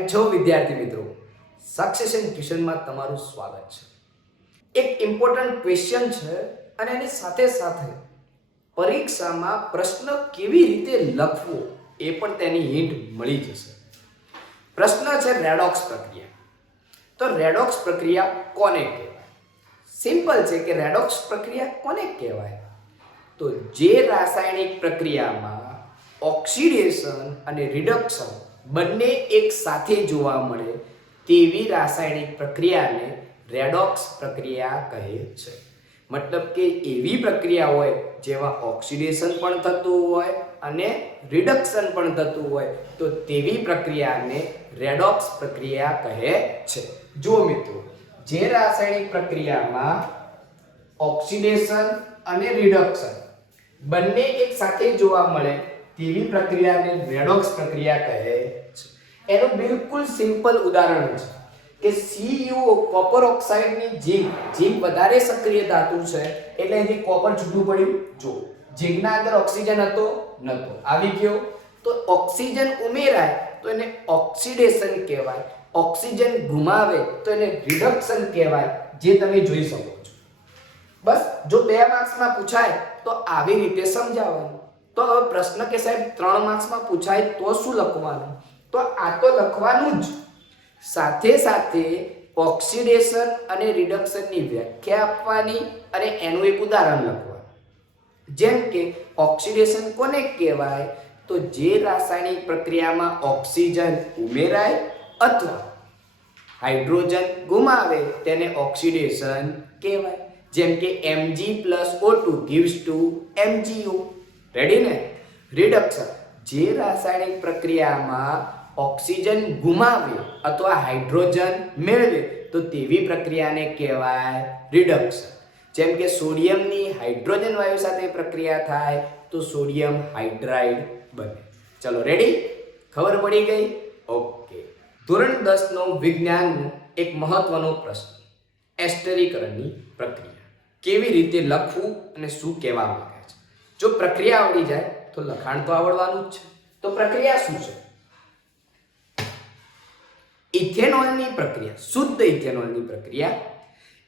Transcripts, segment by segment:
કેમ છો વિદ્યાર્થી મિત્રો? સક્સેશન ટ્યુશનમાં તમારું સ્વાગત છે. એક ઇમ્પોર્ટન્ટ ક્વેશ્ચન છે અને એની સાથે સાથે પરીક્ષામાં પ્રશ્ન કેવી રીતે લખવો એ પણ તેની હિન્ટ મળી જશે. પ્રશ્ન છે રેડોક્સ પ્રક્રિયા. તો રેડોક્સ પ્રક્રિયા કોને કહેવાય? સિમ્પલ છે કે રેડોક્સ પ્રક્રિયા કોને કહેવાય? તો જે રાસાયણિક પ્રક્રિયામાં ઓક્સિડેશન અને રિડક્શન બંને એક સાથે જોવા મળે તેવી રાસાયણિક પ્રક્રિયાને રેડોક્સ પ્રક્રિયા કહે છે. મતલબ કે એવી પ્રક્રિયા હોય જેમાં ઓક્સિડેશન પણ થતું હોય અને રિડક્શન પણ થતું હોય તો તેવી પ્રક્રિયાને રેડોક્સ પ્રક્રિયા કહે છે. જો મિત્રો, જે રાસાયણિક પ્રક્રિયામાં ઓક્સિડેશન અને રિડક્શન બંને એક સાથે જોવા મળે તેવી પ્રક્રિયાને રેડોક્સ પ્રક્રિયા કહે છે. એનું બિલકુલ સિમ્પલ ઉદાહરણ છે કે CuO કોપર ઓક્સાઇડની ઝીંક વધારે સક્રિય ધાતુ છે એટલે એથી કોપર છૂટું પડ્યું. જો ઝીંકના અંદર ઓક્સિજન હતો નતો, આવી ગયો તો ઓક્સિજન ઉમેરાય તો એને ઓક્સિડેશન કહેવાય, ઓક્સિજન ગુમાવે તો એને રિડક્શન કહેવાય, જે તમે જોઈ શકો છો. બસ જો 2 માર્ક્સમાં પૂછાય તો આવી રીતે સમજાવવાનું. તો હવે પ્રશ્ન કે સાહેબ 3 માર્ક્સમાં પૂછાય તો શું લખવાનું? તો આ તો લખવાનું જ, સાથે સાથે ઓક્સિડેશન અને રિડક્શનની વ્યાખ્યા આપવાની અને એનું એક ઉદાહરણ લખવાનું. જેમ કે ઓક્સિડેશન કોને કહેવાય? તો જે રાસાયણિક પ્રક્રિયામાં ઓક્સિજન ઉમેરાય અથવા હાઇડ્રોજન ગુમાવે તેને ઓક્સિડેશન કહેવાય. જેમ કે Mg+O2 gives to MgO. Ready ને? રિડક્શન, જે રાસાયણિક પ્રક્રિયામાં ઓક્સિજન ગુમાવે અથવા હાઇડ્રોજન મેળવે તો તેવી પ્રક્રિયાને કહેવાય રિડક્શન. જેમ કે સોડિયમની હાઇડ્રોજન વાયુ સાથે પ્રક્રિયા થાય તો સોડિયમ હાઇડ્રાઇડ બને. ચલો રેડી? ખબર પડી ગઈ? ઓકે. ધોરણ 10 નો વિજ્ઞાનનો એક મહત્વનો પ્રશ્ન, એસ્ટરીકરણની પ્રક્રિયા કેવી રીતે લખવું અને શું કહેવા માંગે છે. જો પ્રક્રિયા આવડી જાય તો લખાણ તો આવડવાનું જ છે. તો પ્રક્રિયા શું છે? ઇથેનોલની પ્રક્રિયા, શુદ્ધ ઇથેનોલની પ્રક્રિયા.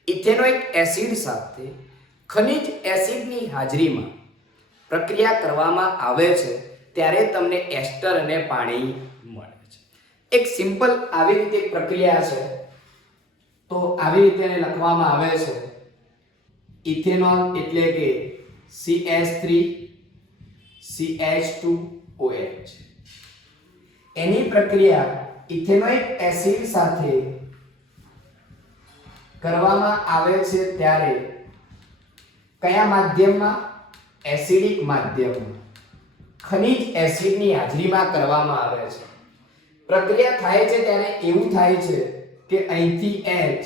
ઇથેનોઇક એસિડ સાથે ખનિજ એસિડની હાજરીમાં પ્રક્રિયા કરવામાં આવે છે ત્યારે તમને એસ્ટર અને પાણી મળે છે. એક સિમ્પલ આવી રીતે પ્રક્રિયા છે તો આવી રીતે એને લખવામાં આવે છે. ઇથેનોલ એટલે કે CH3CH2OH. એની પ્રક્રિયા ઇથેનોઇક એસિડ સાથે કરવામાં આવે છે ત્યારે કયા માધ્યમમાં? એસિડિક માધ્યમમાં ખનિજ એસિડની હાજરીમાં કરવામાં આવે છે. પ્રક્રિયા થાય છે ત્યારે એવું થાય છે કે અહીંથી H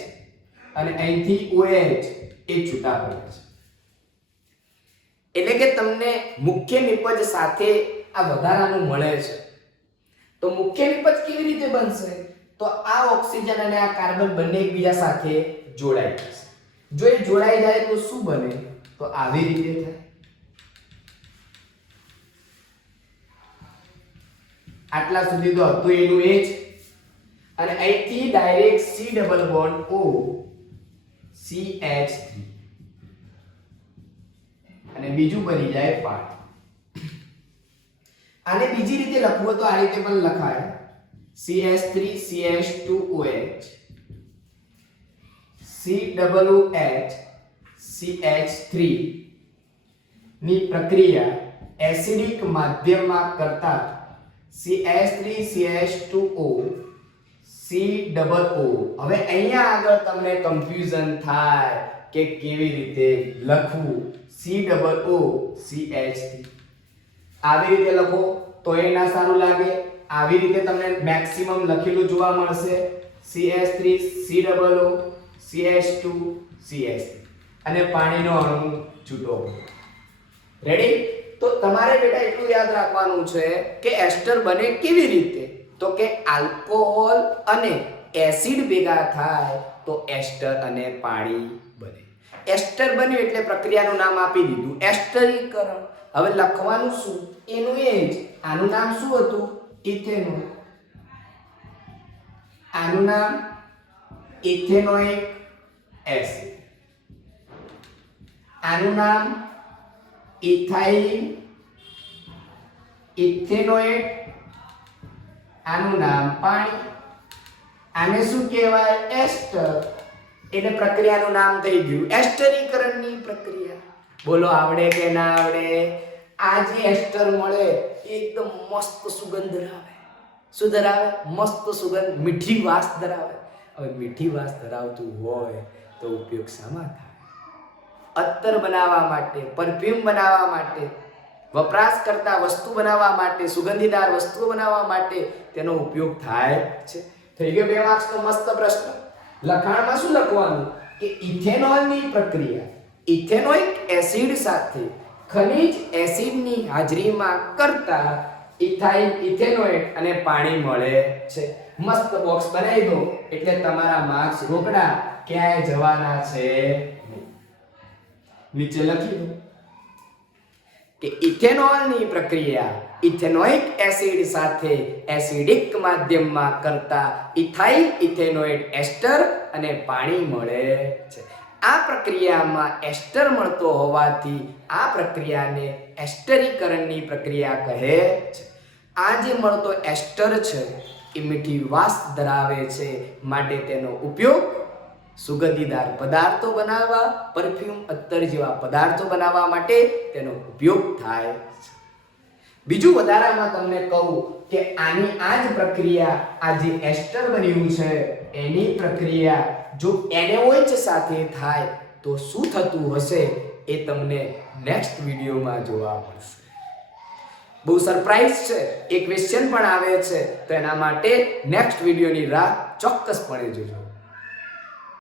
અને અહીંથી OH એ છૂટા પડે છે. એટલે કે તમને મુખ્ય નિપજ સાથે આ વધારાનું મળે છે. તો મુખ્ય નિપજ કેવી રીતે બનશે? તો આ ઓક્સિજન અને આ કાર્બન બંને એકબીજા સાથે જોડાઈ જશે. જો એ જોડાઈ જાય તો શું બને? તો આવી રીતે થાય. આટલા સુધી તો હતું એનું એ જ, અને અહીંથી direct C double bond O CH3 અને બીજું બની જાય પાણી. આને બીજી રીતે લખવું તો આ રીતે પણ લખાય, CH3CH2OH COOH CH3 ની પ્રક્રિયા એસિડિક માધ્યમમાં કરતા CH3CH2O COO. હવે અહીંયા આગળ તમને કન્ફ્યુઝન થાય કે કેવી રીતે લખવું. COO CH3 આવી રીતે લખો તો એ ના સારું લાગે. આવી રીતે તમને મેક્સિમમ લખેલું જોવા મળશે, CH3 COO CH2 CH3 અને પાણીનો અણુ છૂટો. રેડી? તો તમારે બેટા એટલું યાદ રાખવાનું છે કે એસ્ટર બને કેવી રીતે? તો કે આલ્કોહોલ અને એસિડ ભેગા થાય તો એસ્ટર અને પાણી બને. એસ્ટર બન્યું એટલે પ્રક્રિયાનું નામ આપી દીધું, એસ્ટરીકરણ. હવે લખવાનું શું? એનું એ જ. આનું નામ શું હતું? ઇથેનોલ. આનું નામ ઇથેનોઇક એસિડ, આનું નામ ઇથાઇલ ઇથેનોએટ, આનું નામ પાણી, આને શું કહેવાય? એસ્ટર. એટલે પ્રક્રિયાનું નામ થઈ ગયું એસ્ટરીકરણની પ્રક્રિયા. બોલો આવડે કે ના આવડે? આ જે એસ્ટર મળે એકદમ મસ્ત સુગંધ ધરાવે. શું ધરાવે? મસ્ત સુગંધ, મીઠી વાસ ધરાવે. હવે મીઠી વાસ ધરાવતું હોય તો ઉપયોગ શામાં થાય? અત્તર બનાવવા માટે, પરફ્યુમ બનાવવા માટે, વપરાશ કરતા વસ્તુ બનાવવા માટે, સુગંધીદાર વસ્તુઓ બનાવવા માટે તેનો ઉપયોગ થાય છે. થઈ ગયો 2 માર્ક્સનો મસ્ત પ્રશ્ન. લખાણમાં શું લખવાનું કે ઇથેનોલની પ્રક્રિયા ઇથેનોઇક એસિડ સાથે ખનિજ એસિડની હાજરીમાં કરતા ઇથાઇલ ઇથેનોએટ અને પાણી મળે છે. મસ્ત બોક્સ બનાવી દો એટલે તમારા માર્ક્સ રોકડા ક્યાંય જવાના છે નહીં. નીચે લખી દો કે ઇથેનોલની પ્રક્રિયા ઇથેનોઇક એસિડ સાથે એસિડિક માધ્યમમાં કરતા ઇથાઇલ ઇથેનોએટ એસ્ટર અને પાણી મળે છે. આ પ્રક્રિયામાં એસ્ટર મળતો હોવાથી આ પ્રક્રિયાને એસ્ટરીકરણની પ્રક્રિયા કહે છે. આ જે મળતો એસ્ટર છે એ મીઠી વાસ ધરાવે છે, માટે તેનો ઉપયોગ સુગંધીદાર પદાર્થો બનાવવા, પરફ્યુમ, અત્તર જેવા પદાર્થો બનાવવા માટે તેનો ઉપયોગ થાય છે. બીજું વધારામાં તમને કહું કે આની આ જ પ્રક્રિયા, આ જે એસ્ટર બન્યું છે એની પ્રક્રિયા જો NaOH સાથે થાય તો શું થતું હશે એ તમને નેક્સ્ટ વિડીયોમાં જોવા મળશે. બહુ સરપ્રાઈઝ છે. એક ક્વેશ્ચન પણ આવે છે, તો એના માટે નેક્સ્ટ વિડીયોની રાહ ચોક્કસપણે જોજો.